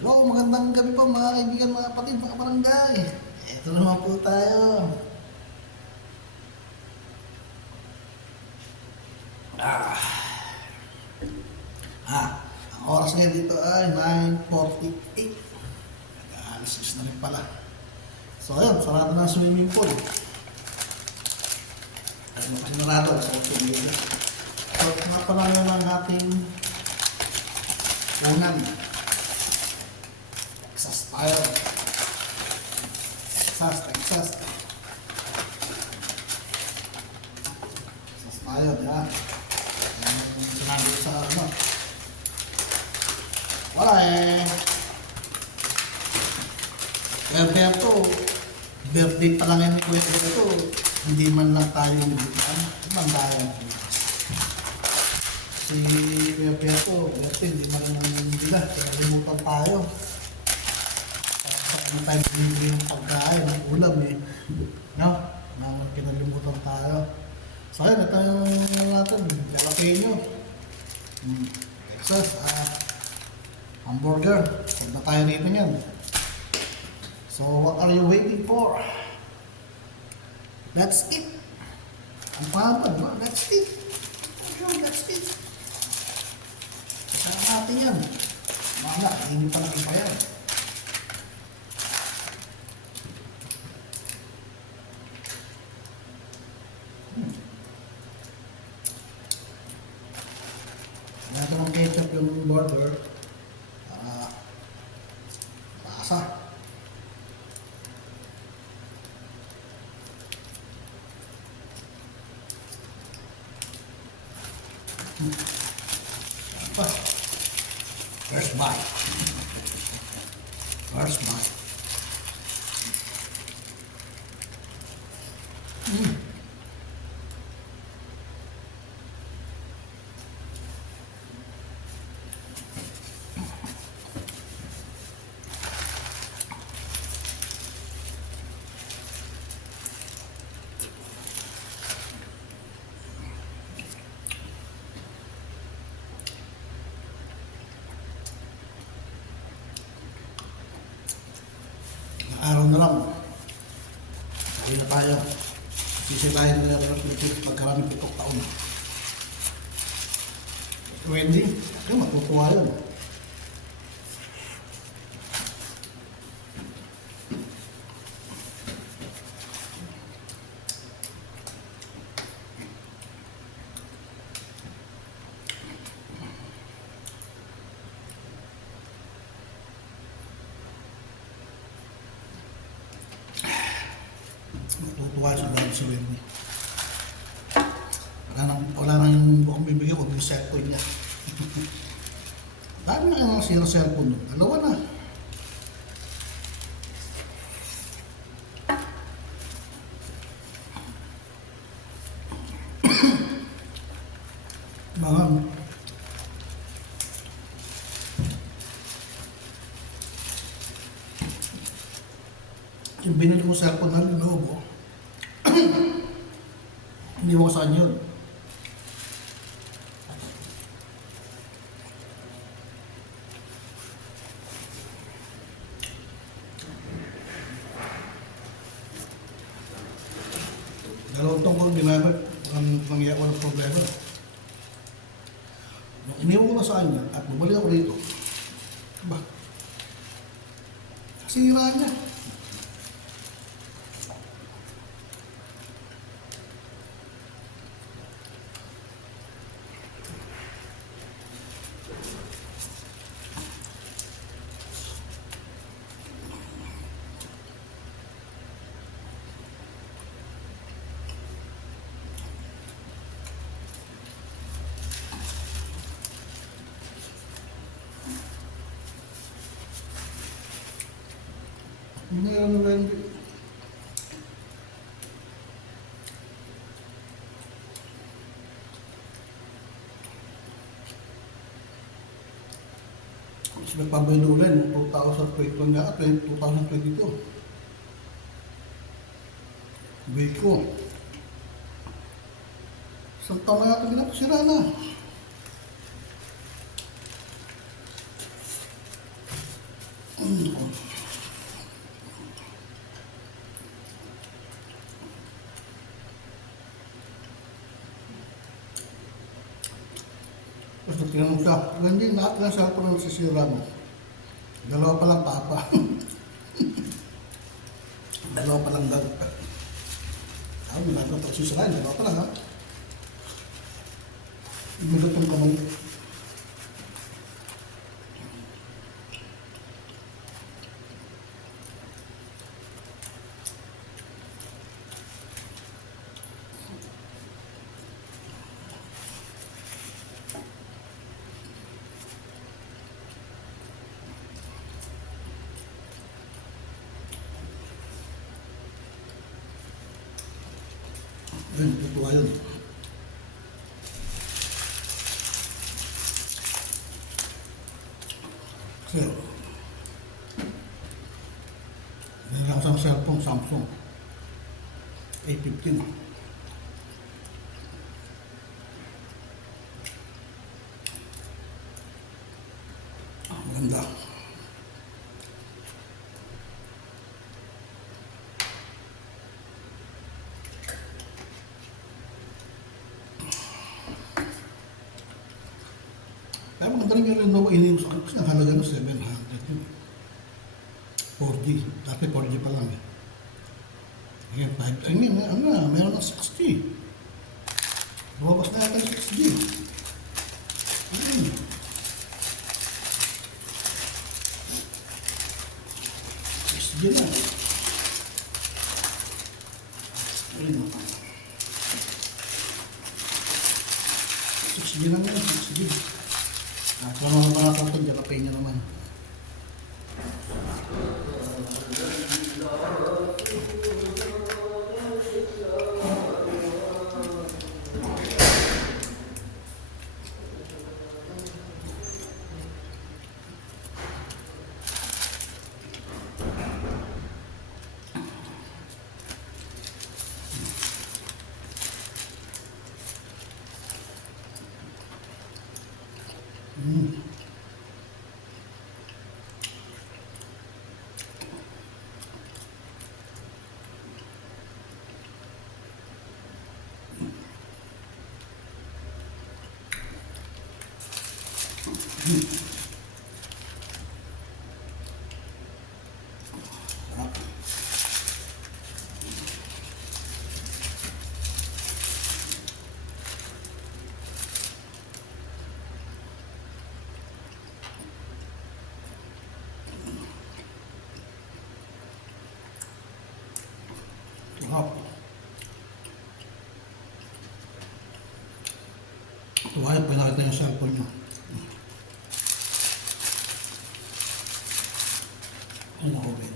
Hello, magandang gabi po mga kaibigan, mga kapatid, mga barangay. Ito naman po tayo. Ah. Ah, ang oras ngayon dito ay 9.48. Alas 6 na rin pala. So ayun, sarado na ang swimming pool. At makinarado sa open dito. So, napanalo na ang ating unan. Texas tayo. Texas, Texas. Texas tayo, di ba? Yung sinabi ko sa ano. Wala eh. Roberto, birthday pa lang yan ni Kuya. Hindi man lang tayo bukan. Ang bukas. Si Kuya Roberto, birthday, hindi man lang nila. Kaya limutan tayo. Ano tayo binibili ng pagkain, ng ulam eh. No? Naman kinalimutan tayo. So ayun, ito yung natin, jalapeno. Hmm. Texas, ah, hamburger. Huwag na tayo rito yan. So what are you waiting for? That's it. Ang pangapad, no? That's it. That's it. Kasama natin yan. Mga, hindi pa natin pa yan. Araw na lang. Sabi na tayo. Sisi tayo ng Olympics pagkarami pitok taon. Wendy, ay matutuwa yun. Matutuwa siya dahil si Wendy. Wala nang, wala nang bukong bibigyan, huwag yung cellphone niya. Dami na yung zero cellphone nun. Dalawa na. Mga yung binili ko cellphone na Lenovo, hindi saan yun. Dalawang tungkol ginamit, ang nangyayari walang problema. Nung iniwan ko na at bumalik ako rito, ba, sira niya. Meron na rin. Mas nagpabaylo ulit noong 2021 nga at 2022. Biko. Taon na natin pinapasira na. Hindi lahat ng cellphone ang nasisira mo. Dalawa pa lang papa. dalawa pa lang daw. Sabi, lahat ng pagsisirain, dalawa pa lang ha. Yung kamay. Ayun, tutuwa yun. Kasi, yan lang sa cellphone, Samsung. A15. καλημέρα εντάξει είναι ωστόσο ποιος να θέλει να είναι 70, 40, αυτές οι 40 παλάμε, εγώ παίκτης είναι ανά μέρος 60, δύο παρτέρες 60, 60. At para sa akin, jalapay niya naman. Mm-hmm. Tuwayat pa nakita yung cellphone nyo. Ano ako ba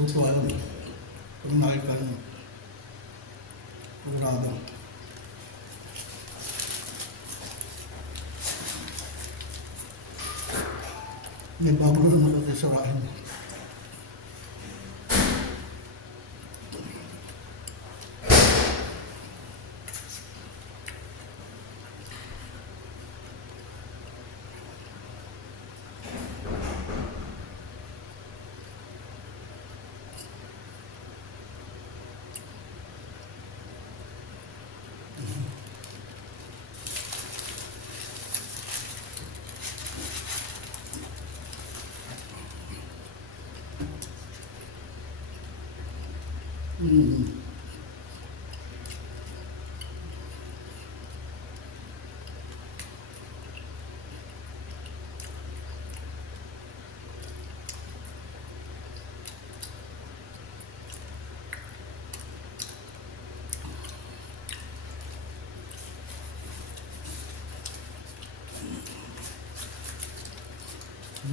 yun? Tutuwa lang. Pag nakita nyo. 嗯。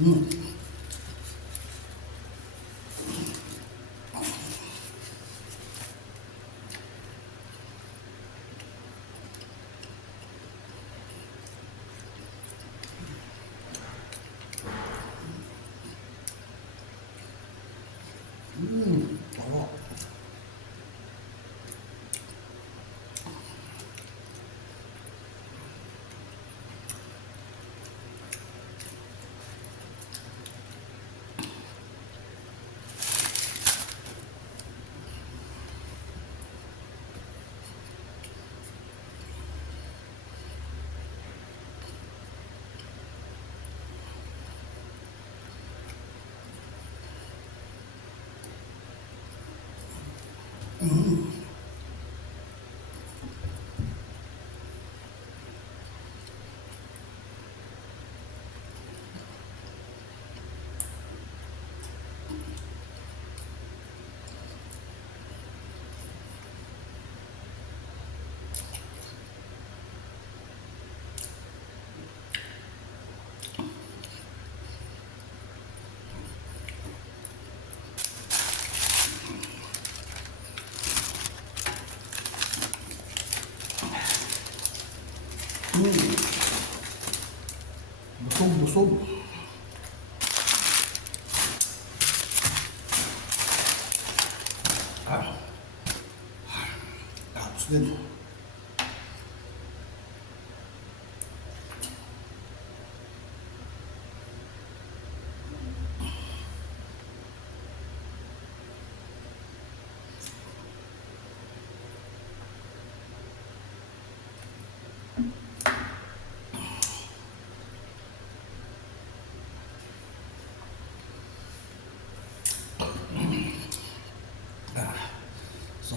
嗯。Mm-hmm. Mm. Busog, busog. Ah. Tapos din.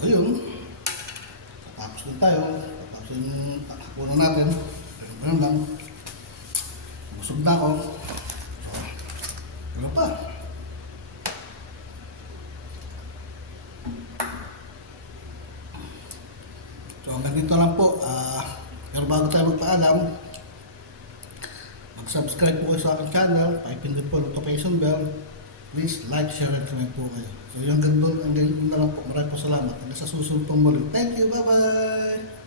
So yun, tapos na tayo, tapos yung takpunan natin, ganun lang, busog na ako, so, ano pa? So hanggang dito lang po, ah, pero bago tayo magpaalam, mag-subscribe po kayo sa aking channel, pakipindot po notification bell, please like, share, and comment po kayo. So yung ganun, hanggang yun na lang po. Maraming po salamat. Hanggang sa susunod pong muli. Thank you, bye-bye!